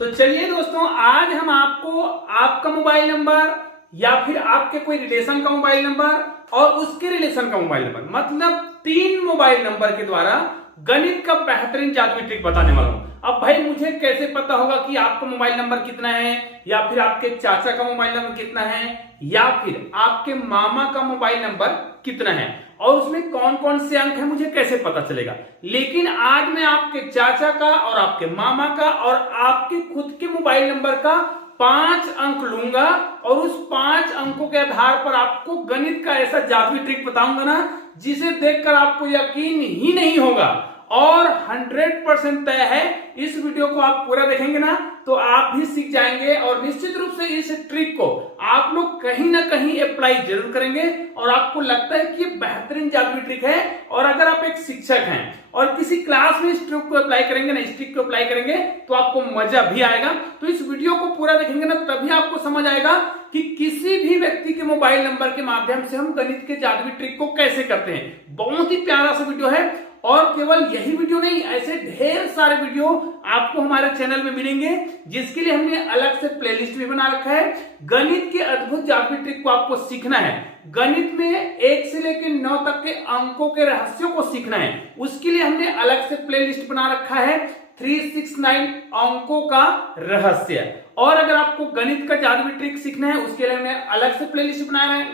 तो चलिए दोस्तों, आज हम आपको आपका मोबाइल नंबर या फिर आपके कोई रिलेशन का मोबाइल नंबर और उसके रिलेशन का मोबाइल नंबर, मतलब 3 मोबाइल नंबर के द्वारा गणित का बेहतरीन जादुई ट्रिक बताने वाला हूं। अब भाई मुझे कैसे पता होगा कि आपका मोबाइल नंबर कितना है, या फिर आपके चाचा का मोबाइल नंबर कितना है, या फिर आपके मामा का मोबाइल नंबर कितना है, और उसमें कौन कौन से अंक है, मुझे कैसे पता चलेगा। लेकिन आज मैं आपके चाचा का और आपके मामा का और आपके खुद के मोबाइल नंबर का 5 अंक लूंगा और उस 5 अंकों के आधार पर आपको गणित का ऐसा जादुई ट्रिक बताऊंगा ना, जिसे देखकर आपको यकीन ही नहीं होगा और 100% तय है इस वीडियो को आप पूरा देखेंगे ना तो आप भी सीख जाएंगे और निश्चित रूप से इस ट्रिक को आप लोग कहीं ना कहीं अप्लाई जरूर करेंगे और आपको लगता है कि ये बेहतरीन जादुई ट्रिक है। और अगर आप एक शिक्षक हैं और किसी क्लास में इस ट्रिक को अप्लाई करेंगे ना, इस ट्रिक को अप्लाई करेंगे तो आपको मजा भी आएगा। तो इस वीडियो को पूरा देखेंगे ना तभी आपको समझ आएगा कि किसी भी व्यक्ति के मोबाइल नंबर के माध्यम से हम गणित के जादुई ट्रिक को कैसे करते हैं। बहुत ही प्यारा सा वीडियो है और केवल यही वीडियो नहीं, ऐसे ढेर सारे वीडियो आपको हमारे चैनल में मिलेंगे जिसके लिए हमने अलग से प्लेलिस्ट भी बना रखा है। गणित के अद्भुत जादुई ट्रिक को आपको सीखना है, गणित में 1 से लेकर 9 तक के अंकों के रहस्यों को सीखना है, उसके लिए हमने अलग से प्लेलिस्ट बना रखा है 369 अंकों का रहस्य। और अगर आपको गणित का जादुई ट्रिक सीखना है उसके लिए हमने अलग से प्लेलिस्ट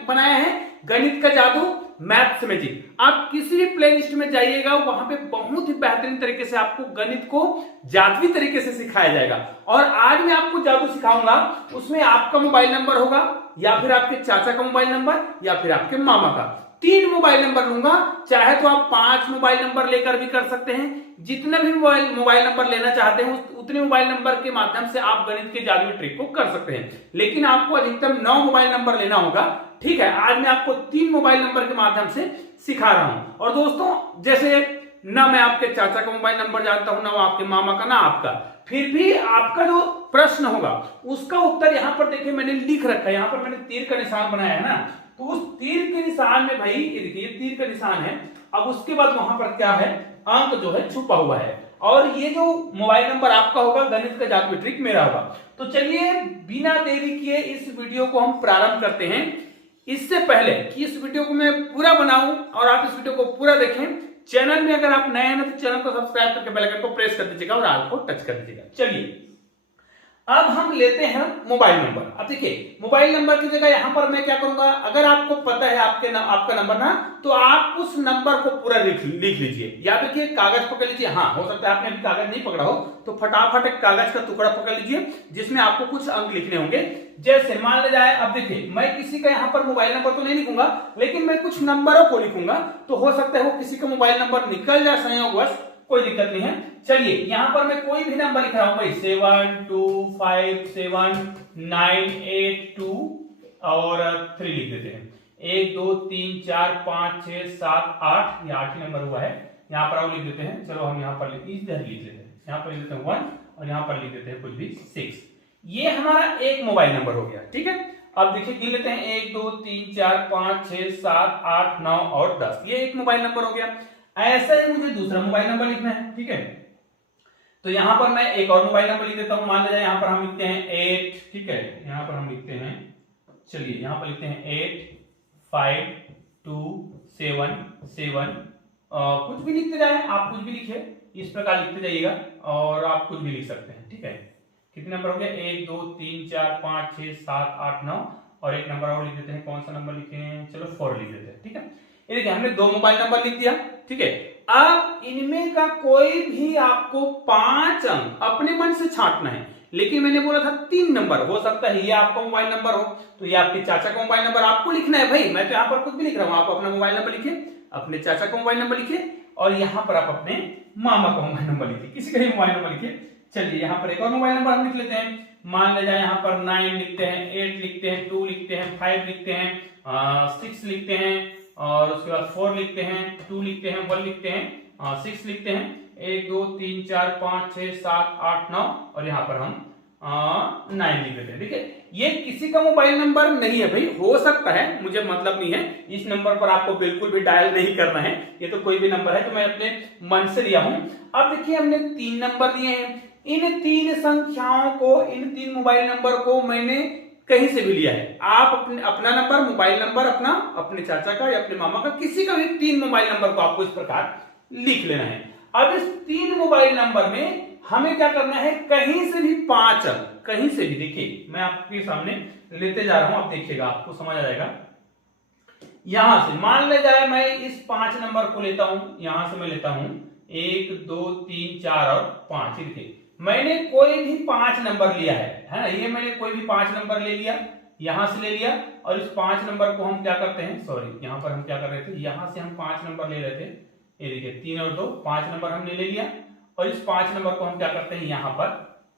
बनाया है गणित का जादू मैथमेटिक। आप किसी भी प्लेलिस्ट में जाइएगा, वहां पे बहुत ही बेहतरीन तरीके से आपको गणित को जादुई तरीके से सिखाया जाएगा। और आज मैं आपको जादू सिखाऊंगा, उसमें आपका मोबाइल नंबर होगा या फिर आपके चाचा का मोबाइल नंबर या फिर आपके मामा का। 3 मोबाइल नंबर लूंगा, चाहे तो आप 5 मोबाइल नंबर लेकर भी कर सकते हैं। जितना भी मोबाइल नंबर लेना चाहते हैं उतने मोबाइल नंबर के माध्यम से आप गणित के जादुई ट्रिक को कर सकते हैं, लेकिन आपको अधिकतम 9 मोबाइल नंबर लेना होगा। ठीक है, आज मैं आपको 3 मोबाइल नंबर के माध्यम से सिखा रहा हूं। और दोस्तों, जैसे ना मैं आपके चाचा का मोबाइल नंबर जानता हूं, ना आपके मामा का, ना आपका, फिर भी आपका जो प्रश्न होगा उसका उत्तर यहां पर देखिए मैंने लिख रखा है। यहां पर मैंने तीर का निशान बनाया है ना, तो उस तीर के निशान में भाई ये देखिए तीर का निशान है। अब उसके बाद वहां पर क्या है, अंक जो है छुपा हुआ है, और ये जो मोबाइल नंबर आपका होगा गणित का जादुई ट्रिक मेरा होगा। तो चलिए बिना देरी किए इस वीडियो को हम प्रारंभ करते हैं। इससे पहले कि इस वीडियो को मैं पूरा बनाऊं और आप इस वीडियो को पूरा देखें, चैनल में अगर आप नए हैं तो चैनल को सब्सक्राइब करके बेल आइकन को प्रेस कर दीजिएगा और आल को टच कर दीजिएगा। चलिए अब हम लेते हैं मोबाइल नंबर। अब देखिए मोबाइल नंबर की जगह यहां पर मैं क्या करूंगा, अगर आपको पता है आपका नंबर ना, तो आप उस नंबर को पूरा लिख लीजिए। या देखिए कागज पकड़ लीजिए, हाँ हो सकता है आपने अभी कागज नहीं पकड़ा हो तो फटाफट एक कागज का टुकड़ा पकड़ लीजिए जिसमें आपको कुछ अंक लिखने होंगे। जैसे मान ले जाए, अब देखिए मैं किसी का यहाँ पर मोबाइल नंबर तो नहीं लिखूंगा, लेकिन मैं कुछ नंबरों को लिखूंगा, तो हो सकता है वो किसी का मोबाइल नंबर निकल जाए संयोगवश, कोई दिक्कत नहीं है। चलिए यहां पर मैं कोई भी नंबर लिख रहा हूं भाई, 725798 और 3 लिख देते हैं। 1 2 3 4 5 6 7 8, ये 8 ही नंबर हुआ है। यहाँ पर आप लिख देते हैं, चलो हम यहाँ पर इधर लिख लेते हैं, यहाँ पर लिख देते हैं 1 और यहाँ पर लिख देते हैं कुछ भी 6। ये हमारा एक मोबाइल नंबर हो गया। ठीक है, अब देखिए गिन लेते हैं 1 2 3 4 5 6 7 8 9 और 10, ये एक मोबाइल नंबर हो गया। ऐसा ही मुझे दूसरा मोबाइल नंबर लिखना है। ठीक है, तो यहां पर मैं एक और मोबाइल नंबर लिख देता हूं। मान लीजिए यहां पर हम लिखते हैं 8। ठीक है, यहां पर हम लिखते हैं, चलिए यहां पर लिखते हैं 8 5 2 7 7। कुछ भी लिखते जाए, आप कुछ भी लिखे, इस प्रकार लिखते जाइएगा और आप कुछ भी लिख सकते हैं। ठीक है, कितने नंबर हो गया, 1 2 3 4 5 6 7 8 9 और एक नंबर और लिख देते हैं। कौन सा नंबर लिखें, चलो 4 लिख देते हैं। ठीक है, ये देखिए हमने 2 मोबाइल नंबर लिख दिया। ठीक है, अब इनमें का कोई भी आपको 5 अंक अपने मन से छांटना है, लेकिन मैंने बोला था 3 नंबर, हो सकता है ये आपका मोबाइल नंबर हो तो ये आपके चाचा का मोबाइल नंबर आपको लिखना है। भाई मैं तो यहाँ पर कुछ भी लिख रहा हूं, आप अपना मोबाइल नंबर लिखिए, अपने चाचा का मोबाइल नंबर लिखिए और यहाँ पर आप अपने मामा का मोबाइल नंबर लिखिए, किसी का भी मोबाइल नंबर लिखिए। चलिए यहाँ पर एक और मोबाइल नंबर हम लिख लेते हैं। मान ले जाए यहाँ पर 9 लिखते हैं, 8 लिखते हैं, 2 लिखते हैं, 5 लिखते हैं, 6 लिखते हैं और उसके बाद 4 लिखते हैं, 2 लिखते हैं, 1 लिखते हैं, 6 लिखते हैं, 1 2 3 4 5 6 7 8 9 और यहाँ पर हम 9 लिख देते हैं। ठीक है, ये किसी का मोबाइल नंबर नहीं है भाई, हो सकता है, मुझे मतलब नहीं है, इस नंबर पर आपको बिल्कुल भी डायल नहीं करना है, ये तो कोई भी नंबर है जो मैं अपने मन से लिया हूं। अब देखिए हमने 3 नंबर दिए हैं, इन तीन संख्याओं को, इन तीन मोबाइल नंबर को मैंने कहीं से भी लिया है। आप अपना नंबर, मोबाइल नंबर अपना, अपने चाचा का या अपने मामा का, किसी का भी तीन मोबाइल नंबर को आपको इस प्रकार लिख लेना है। अब इस तीन मोबाइल नंबर में हमें क्या करना है, कहीं से भी 5 अंक, कहीं से भी, देखिए मैं आपके सामने लेते जा रहा हूं, आप देखिएगा आपको समझ आ जाएगा। यहां से मान ले जाए मैं इस 5 नंबर को लेता हूं, यहां से मैं लेता हूं 1 2 3 4 और 5। देखिए मैंने कोई भी 5 नंबर लिया है ना, ये मैंने कोई भी 5 नंबर ले लिया, यहां से ले लिया, और इस 5 नंबर को हम क्या करते हैं, सॉरी यहां पर हम क्या कर रहे थे, यहां से हम 5 नंबर ले रहे थे, ये देखिए 3 और 2 5 नंबर हमने ले लिया, और इस 5 नंबर को हम क्या करते हैं, यहां पर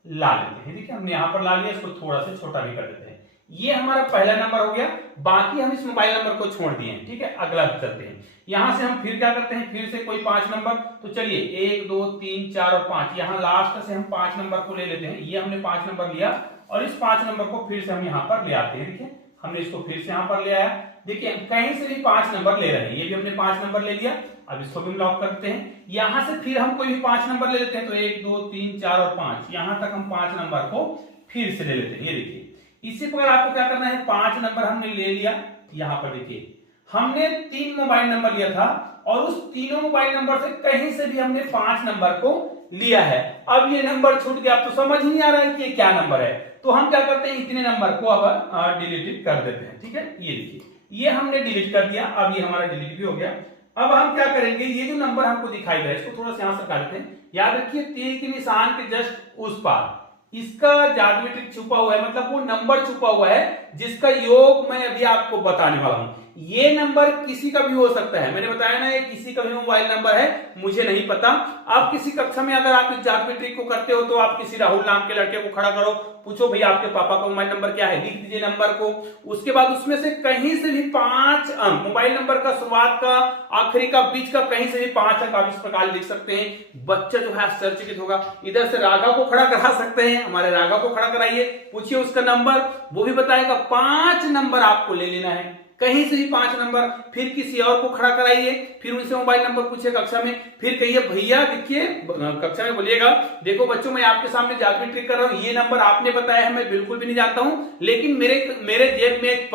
ला लेते हैं। देखिए हमने यहां पर ला लिया, इसको थोड़ा सा छोटा भी कर देते हैं। ये हमारा पहला नंबर हो गया, बाकी हम इस मोबाइल नंबर को छोड़ दिए, ठीक है। अगला चलते हैं, यहां से हम फिर क्या करते हैं, फिर से कोई 5 नंबर, तो चलिए 1 2 3 4 और 5, यहां लास्ट से हम 5 नंबर को ले लेते हैं। ये हमने 5 नंबर लिया, और इस 5 नंबर को फिर से हम यहां पर ले आते हैं। देखिए हमने इसको फिर से यहां पर ले आया, देखिए कहीं से भी 5 नंबर ले रहे हैं, ये भी हमने 5 नंबर ले लिया। अब इसको भी लॉक करते हैं, यहां से फिर हम कोई भी 5 नंबर ले लेते हैं, तो 1 2 3 4 और 5, यहां तक हम 5 नंबर को फिर से ले लेते हैं। ये देखिए इसी प्रकार आपको क्या करना है, 5 नंबर हमने ले लिया, यहां पर देखिए हमने 3 मोबाइल नंबर लिया था, और उस तीनों मोबाइल नंबर से कहीं से भी हमने 5 नंबर को लिया है। अब ये नंबर छूट गया, तो समझ ही नहीं आ रहा है कि ये क्या नंबर है, तो हम क्या करते हैं, इतने नंबर को अब डिलीट कर देते हैं। ठीक है, ये देखिए ये हमने डिलीट कर दिया, अब ये हमारा डिलीट भी हो गया। अब हम क्या करेंगे, ये जो नंबर हमको दिखाई दे रहा है, इसको थोड़ा सा यहां से काटते हैं। याद रखिए तीर के निशान के जस्ट उस पार इसका जादुई ट्रिक छुपा हुआ है, मतलब वो नंबर छुपा हुआ है जिसका योग मैं अभी आपको बताने वाला हूं। ये नंबर किसी का भी हो सकता है, मैंने बताया ना ये किसी का भी मोबाइल नंबर है, मुझे नहीं पता। आप किसी कक्षा में अगर आप इस जादुई ट्रिक को करते हो, तो आप किसी राहुल नाम के लड़के को खड़ा करो, पूछो भैया आपके पापा का मोबाइल नंबर क्या है, लिख दीजिए नंबर को। उसके बाद उसमें से कहीं से भी 5 अंक, मोबाइल नंबर का शुरुआत का, आखिरी का, बीच का, कहीं से भी 5 अंक आप इस प्रकार लिख सकते हैं। बच्चा जो है आश्चर्यचकित होगा। इधर से राघव को खड़ा करा सकते हैं, हमारे राघव को खड़ा कराइए, पूछिए उसका नंबर, वो भी बताएगा। 5 नंबर आपको ले लेना है, कहीं से भी 5 नंबर। फिर किसी और को खड़ा कराइए, फिर उनसे मोबाइल नंबर पूछिए कक्षा में, फिर कहिए भैया देखिए, कक्षा में बोलिएगा देखो बच्चों मैं आपके सामने जादुई ट्रिक कर रहा हूं, ये नंबर आपने बताया है, मैं बिल्कुल भी नहीं जानता हूं, लेकिन मेरे जेब में एक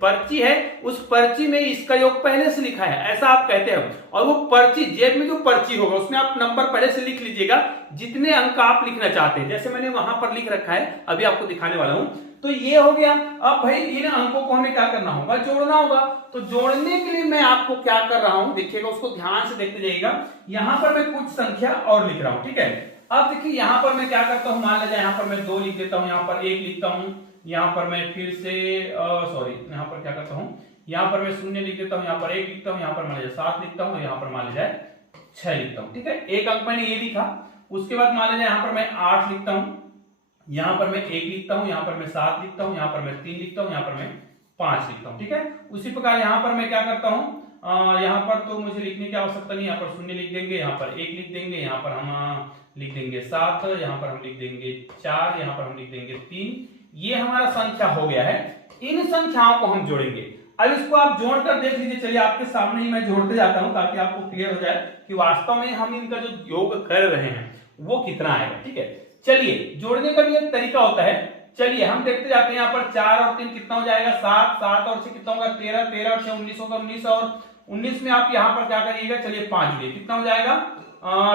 पर्ची है, उस पर्ची में इसका योग पहले से लिखा है, ऐसा आप कहते हो। और वो पर्ची, जेब में जो पर्ची होगा उसमें आप नंबर पहले से लिख लीजिएगा, जितने अंक आप लिखना चाहते हैं, जैसे मैंने वहां पर लिख रखा है, अभी आपको दिखाने वाला हूं। तो ये हो गया। अब भाई इन अंकों को हमें क्या करना होगा, जोड़ना होगा। तो जोड़ने के लिए मैं आपको क्या कर रहा हूं, देखिएगा, उसको ध्यान से देखते जाइएगा। यहां पर मैं कुछ संख्या और लिख रहा हूं, ठीक है। अब देखिए यहां पर मैं क्या करता हूं, मान लीजिए यहां पर मैं 2 लिख देता हूं, यहां पर 1 लिखता हूं, यहां पर मैं फिर से सॉरी यहां पर क्या करता हूं, यहां पर मैं 0 लिख देता हूं, यहां पर 1 लिखता हूं, यहां पर मान लीजिए 7 लिखता हूं, यहां पर मान लीजिए 6 लिखता हूं, ठीक है। एक अंक मैंने ये लिखा। उसके बाद मान लीजिए यहां पर मैं 8 लिखता हूं, यहां पर मैं 1 लिखता हूं, यहां पर मैं 7 लिखता हूं, यहां पर मैं 3 लिखता हूं, यहां पर मैं 5 लिखता हूं, ठीक है। उसी प्रकार यहां पर मैं क्या करता हूं, यहां पर तो मुझे लिखने की आवश्यकता नहीं, यहां पर 0 लिख देंगे, यहां पर 1 लिख देंगे, यहां पर हम लिख देंगे 7, यहां पर हम लिख देंगे 4, यहां पर हम लिख देंगे 3। ये हमारा संख्या हो गया है। इन संख्याओं को हम जोड़ेंगे। अब इसको आप जोड़कर देख लीजिए, चलिए आपके सामने ही मैं जोड़ते जाता हूं ताकि आपको क्लियर हो जाए कि वास्तव में हम इनका जो योग कर रहे हैं वो कितना आएगा, ठीक है। चलिए जोड़ने का भी एक तरीका होता है, चलिए हम देखते जाते हैं। यहाँ पर 4 और 3 कितना हो जाएगा, 7, 7 और 6 कितना होगा, 13, 13 और 6 19 होगा, 19 और 19 में आप यहाँ पर क्या करिएगा, चलिए 5 जोड़िए, कितना हो जाएगा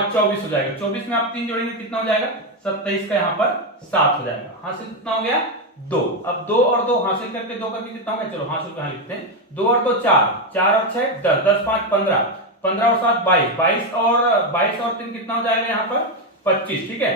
24 हो जाएगा। 24 में आप 3 जोड़ेंगे कितना हो जाएगा 27 का यहाँ पर 7 हो जाएगा। हासिल कितना हो गया 2। अब 2 और 2 हासिल करके 2 का भी कितना हो गया, चलो हासिल कहाँ लिखते हैं, 2 और 2 4, 4 और 6 10, 10 5 15, 15 और 7 22, 22 और 3 कितना हो जाएगा यहाँ पर 25, ठीक है।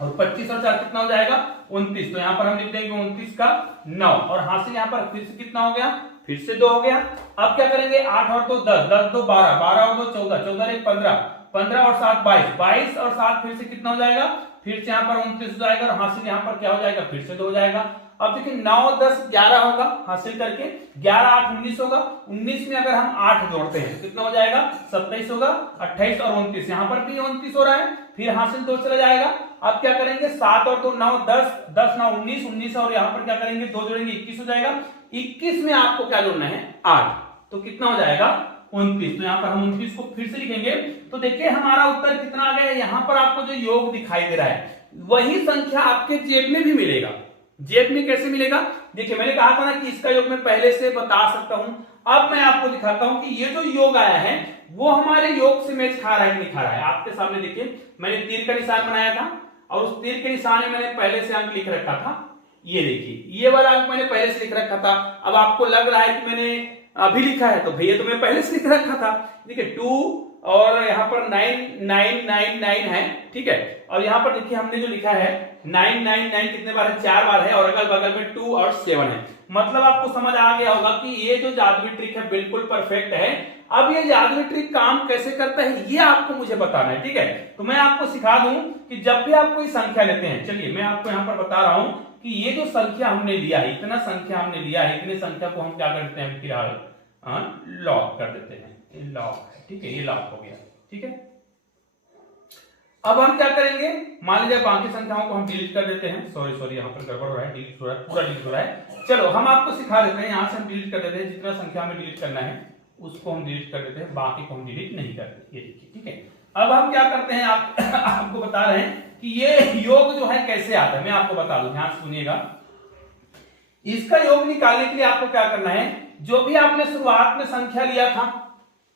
और 25 और 4 कितना हो जाएगा 29, तो यहाँ पर हम लिख देंगे 29 का 9, और हासिल यहाँ पर फिर से कितना हो गया, फिर से 2 हो गया। अब क्या करेंगे, 8 और 2 10, 10 2 12, 12 और 2 14, 14 और 1 15, 15 और 7 22, 22 और 7 फिर से कितना हो जाएगा, फिर से यहाँ पर 29 हो जाएगा, और हासिल यहाँ पर क्या हो जाएगा, फिर से 2 हो जाएगा। अब देखिए 9 10 11 होगा, हासिल करके 11 8 19 होगा। 19 में अगर हम 8 जोड़ते हैं तो कितना हो जाएगा 27 होगा, 28 और 29, यहाँ पर भी 29 हो रहा है, फिर हासिल 2 चला जाएगा। अब क्या करेंगे, 7 और 2 9 10, 10 9 19, 19 और यहाँ पर क्या करेंगे 2 जोड़ेंगे 21 हो जाएगा। 21 में आपको क्या जोड़ना है 8, तो कितना हो जाएगा 29। तो यहाँ पर हम 29 को फिर से लिखेंगे तो देखिए हमारा उत्तर कितना आ गया। यहाँ पर आपको जो योग दिखाई दे रहा है वही संख्या आपके जेब में भी मिलेगा। जेब में कैसे मिलेगा? देखिए मैंने कहा था ना कि इसका योग मैं पहले से बता सकता हूं। अब मैं आपको दिखाता हूं कि ये जो योग आया है वो हमारे योग से मैच खा रहा है कि नहीं खा रहा है। आपके सामने देखिए मैंने तीर का निशान बनाया था और उस तीर के निशान में मैंने पहले से अंक लिख रखा था। ये देखिए ये वाला अंक मैंने पहले से लिख रखा था। अब आपको लग रहा है कि मैंने अभी लिखा है, तो भैया तो मैं पहले से लिख रखा था। देखिए 2 और यहाँ पर 9999 है, ठीक है। और यहाँ पर देखिए हमने जो लिखा है 999 कितने बार है? 4 बार है और अगल बगल में 2 और 7 है। मतलब आपको समझ आ गया होगा कि ये जो जादुई ट्रिक है बिल्कुल परफेक्ट है। अब ये जादुई ट्रिक काम कैसे करता है ये आपको मुझे बताना है, ठीक है। तो मैं आपको सिखा दूं कि जब भी आप कोई संख्या लेते हैं, चलिए मैं आपको यहाँ पर बता रहा हूं कि ये जो संख्या हमने लिया है, इतना संख्या हमने लिया है, इतने संख्या को हम क्या करते हैं फिलहाल लॉक कर देते हैं। ये लॉक है, ठीक है, ये लॉक हो गया, ठीक है। अब हम क्या करेंगे, मान लीजिए बाकी संख्याओं को हम डिलीट कर देते हैं। सॉरी यहाँ पर गड़बड़ हो रहा है, डिलीट हो रहा है, पूरा डिलीट हो रहा है। चलो हम आपको सिखा देते हैं, यहाँ से हम डिलीट कर देते हैं। जितना संख्या हमें डिलीट करना है उसको हम डिलीट कर देते हैं, बाकी को हम डिलीट नहीं करते। ये देखिए, ठीक है। अब हम क्या करते हैं, आपको बता रहे हैं कि ये योग जो है कैसे आता है। मैं आपको बता दूं, ध्यान सुनिएगा। इसका योग निकालने के लिए आपको क्या करना है, जो भी आपने शुरुआत में संख्या लिया था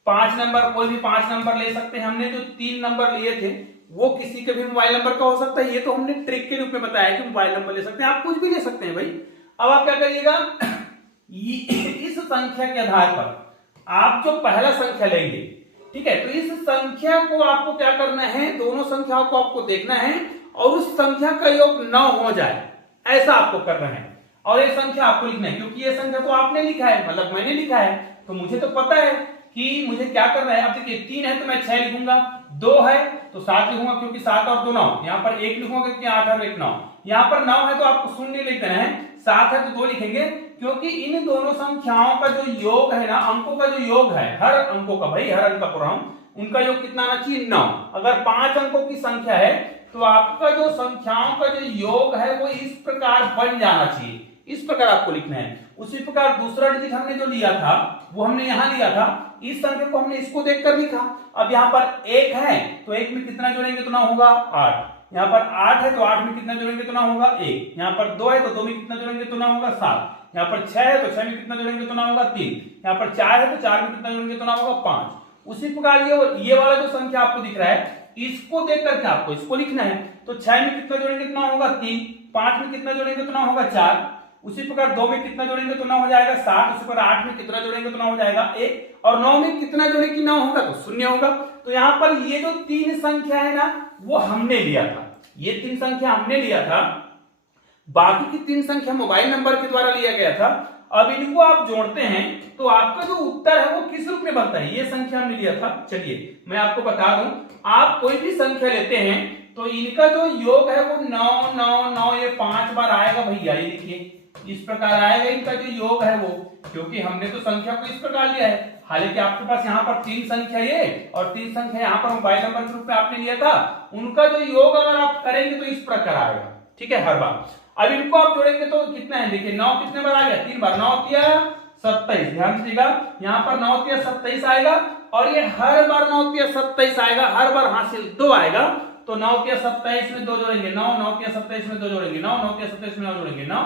5 नंबर, कोई भी 5 नंबर ले सकते हैं। हमने जो 3 नंबर लिए थे वो किसी के भी मोबाइल नंबर का हो सकता है। ये तो हमने ट्रिक के रूप में बताया कि मोबाइल नंबर ले सकते हैं, आप कुछ भी ले सकते हैं भाई। अब आप क्या करिएगा, इस संख्या के आधार पर आप जो पहला संख्या लेंगे, ठीक है, तो इस संख्या को आपको क्या करना है, दोनों संख्याओं को आपको देखना है और उस संख्या का योग 9 हो जाए, ऐसा आपको करना है। और ये संख्या आपको लिखना है, क्योंकि ये संख्या तो आपने लिखा है, मतलब मैंने लिखा है, तो मुझे तो पता है कि मुझे क्या करना है। अब देखिए 3 है तो मैं 6 लिखूंगा, 2 है तो 7 लिखूंगा क्योंकि 7 और 2 9, यहाँ पर 1 लिखूंगा क्योंकि 8 और 1 9, यहाँ पर 9 है तो आपको शून्य लिख देना है, 7 है तो 2 लिखेंगे, क्योंकि इन दोनों संख्याओं का जो योग है ना, अंकों का जो योग है, हर अंकों का भाई, हर अंक का पूरा उनका योग कितना आना चाहिए, 9। अगर 5 अंकों की संख्या है तो आपका जो संख्याओं का जो योग है वो इस प्रकार बन जाना चाहिए, इस प्रकार आपको लिखना है। उसी प्रकार दूसरा डिजिट हमने जो लिया था वो हमने यहां लिया था, इस संख्या को हमने इसको देखकर लिखा। अब यहाँ पर 1 है तो 1 में कितना जोड़ेंगे तो ना होगा 8, यहाँ पर 8 है तो 8 में कितना जोड़ेंगे तो ना होगा 1, यहाँ पर 2 है तो 2 में कितना जोड़ेंगे तो ना होगा 7, यहाँ पर 6 है तो 6 में कितना जोड़ेंगे तो ना होगा 3, यहाँ पर 4 है तो 4 में कितना जोड़ेंगे तो ना होगा 5। उसी प्रकार ये वाला जो संख्या आपको दिख रहा है इसको देख करके आपको इसको लिखना है। तो 6 में कितना जोड़ेंगे तो ना होगा 3, 5 में कितना जोड़ेंगे तो ना होगा 4, उसी प्रकार 2 में कितना जोड़ेंगे तो ना हो जाएगा 7, उसी प्रकार 8 में कितना जोड़ेंगे तो ना हो जाएगा 1, और 9 में कितना जोड़ेंगे कि 9 होगा तो 0 होगा। तो यहाँ पर ये जो 3 संख्या है ना वो हमने लिया था, ये 3 संख्या हमने लिया था, बाकी की 3 संख्या मोबाइल नंबर के द्वारा लिया गया था। अब इनको आप जोड़ते हैं तो आपका जो उत्तर है वो किस रूप में बनता है, ये संख्या हमने लिया था। चलिए मैं आपको बता दूं, आप कोई भी संख्या लेते हैं तो इनका जो योग है वो 9 9 9 ये 5 बार आएगा भैया, ये देखिए इस प्रकार आएगा इनका जो योग है वो, क्योंकि हमने तो संख्या को इस प्रकार लिया है। हालांकि आपके पास यहाँ पर 3 संख्या ये और 3 संख्या यहाँ पर मोबाइल नंबर के रूप में आपने लिया था, उनका जो योग अगर आप करेंगे तो इस प्रकार आएगा, ठीक है, हर बार। अब इनको आप जोड़ेंगे तो कितना है, देखिए 9 कितने बार आ गया, 3 बार, 9 तिया 27, ध्यान दीजिएगा यहाँ पर 9 तिया 27 आएगा, और ये हर बार 9 तिया 27 आएगा, हर बार हासिल 2 आएगा, तो 9 तिया 27 में 2 जोड़ेंगे 9, 9 तिया 27 में 2 जोड़ेंगे 9, 9 तिया 27 में 9 जोड़ेंगे 9,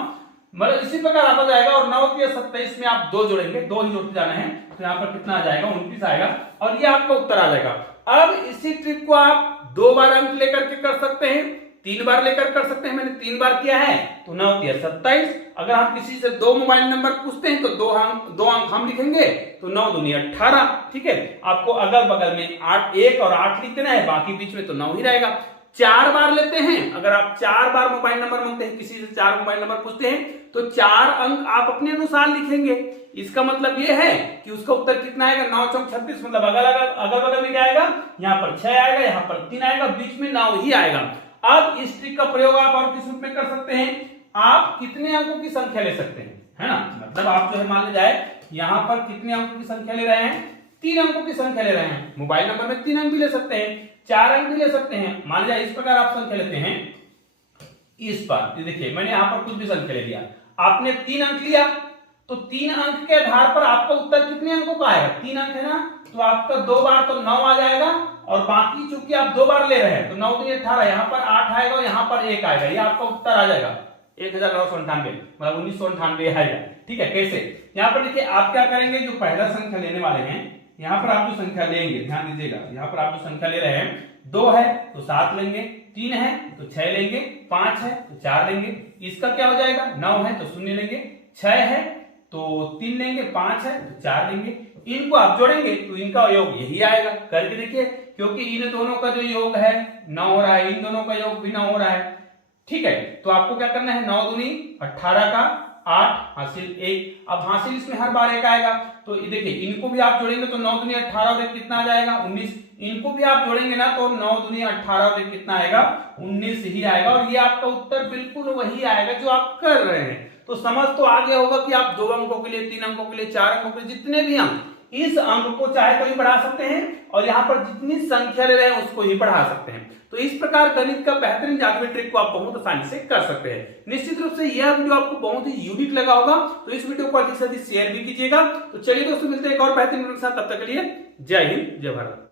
मतलब इसी प्रकार आता जाएगा। और 9 तिया 27 में आप 2 जोड़ेंगे, 2 ही जोड़ते जाना है, तो यहाँ पर कितना आ जाएगा 29 आएगा, और ये आपका उत्तर आ जाएगा। अब इसी ट्रिक को आप 2 बार अंक लेकर के कर सकते हैं, 3 बार लेकर कर सकते हैं, मैंने 3 बार किया है तो 9 तिया 27। अगर हम किसी से 2 मोबाइल नंबर पूछते हैं तो 2 अंक हम लिखेंगे, तो 9 दूनी 18, ठीक है। आपको अगल बगल में 8 1 और 8 लिख देना है, बाकी बीच में तो 9 ही रहेगा। 4 बार लेते हैं, अगर आप 4 बार मोबाइल नंबर मांगते हैं, किसी से 4 मोबाइल नंबर पूछते हैं तो 4 अंक आप अपने अनुसार लिखेंगे। इसका मतलब यह है कि उसका उत्तर कितना आएगा, 9 चौक 36, मतलब अगल बगल में क्या आएगा, यहाँ पर 6 आएगा, यहाँ पर 3 आएगा, बीच में 9 ही आएगा। अब इस ट्रिक का प्रयोग आप और किस रूप में कर सकते हैं, आप कितने अंकों की संख्या ले सकते हैं, है ना, मतलब आप जो है मान लीजिए यहाँ पर कितने अंकों की संख्या ले रहे हैं, 3 अंकों की संख्या ले रहे हैं। मोबाइल नंबर में 3 अंक भी ले सकते हैं, 4 अंक भी ले सकते हैं। मान लीजिए इस प्रकार आप संख्या लेते हैं, इस पर देखिए मैंने यहाँ पर कुछ भी संख्या ले लिया, आपने 3 अंक लिया, तो 3 अंक के आधार पर आपका उत्तर कितने अंकों का आएगा, 3 अंक है ना, तो आपका 2 बार तो 9 आ जाएगा, और बाकी चूंकि आप 2 बार ले रहे हैं तो 9 दूनी 18, यहाँ पर 8 आएगा और यहाँ पर 1 आएगा, ये आपका उत्तर आ जाएगा 1998, मतलब 1998 आएगा। ठीक है, कैसे? यहाँ पर देखिए आप क्या करेंगे, जो पहला संख्या लेने वाले हैं, यहाँ पर आप जो संख्या लेंगे, ध्यान दीजिएगा, यहाँ पर आप जो संख्या ले रहे हैं, 2 है तो 7 लेंगे, 3 है तो 6 लेंगे, 5 है तो 4 लेंगे, इसका क्या हो जाएगा, 9 है तो 0 लेंगे, 6 है तो 3 लेंगे, 5 है तो 4 लेंगे, इनको आप जोड़ेंगे तो इनका योग यही आएगा। करके देखिए, क्योंकि इन दोनों का जो योग है 9 हो रहा है, इन दोनों का योग भी 9 हो रहा है। ठीक है, तो आपको क्या करना है, 9 दूनी 18 का 8 हासिल 1, अब हासिल इसमें हर बार 1 आएगा, तो देखिए इनको भी आप जोड़ेंगे तो 9 दूनी 18 और 1 कितना आ जाएगा, 19, इनको भी आप जोड़ेंगे ना तो 9 दूनी 18 और 1 कितना आएगा, 19 ही आएगा, और ये आपका उत्तर बिल्कुल वही आएगा जो आप कर रहे हैं। तो समझ तो आ गया होगा कि आप 2 अंकों के लिए, 3 अंकों के लिए, 4 अंकों के लिए, जितने भी अंक, इस अंक को चाहे तो ही बढ़ा सकते हैं, और यहाँ पर जितनी संख्या ले रहे हैं उसको ही बढ़ा सकते हैं। तो इस प्रकार गणित का बेहतरीन जादुई ट्रिक को आप बहुत आसानी से कर सकते हैं। निश्चित रूप से यह वीडियो आपको बहुत ही यूनिक लगा होगा, तो इस वीडियो को अधिक से अधिक शेयर भी कीजिएगा। तो चलिए दोस्तों, मिलते हैं एक और बेहतरीन वीडियो के साथ, तब तक के लिए जय हिंद, जय भारत।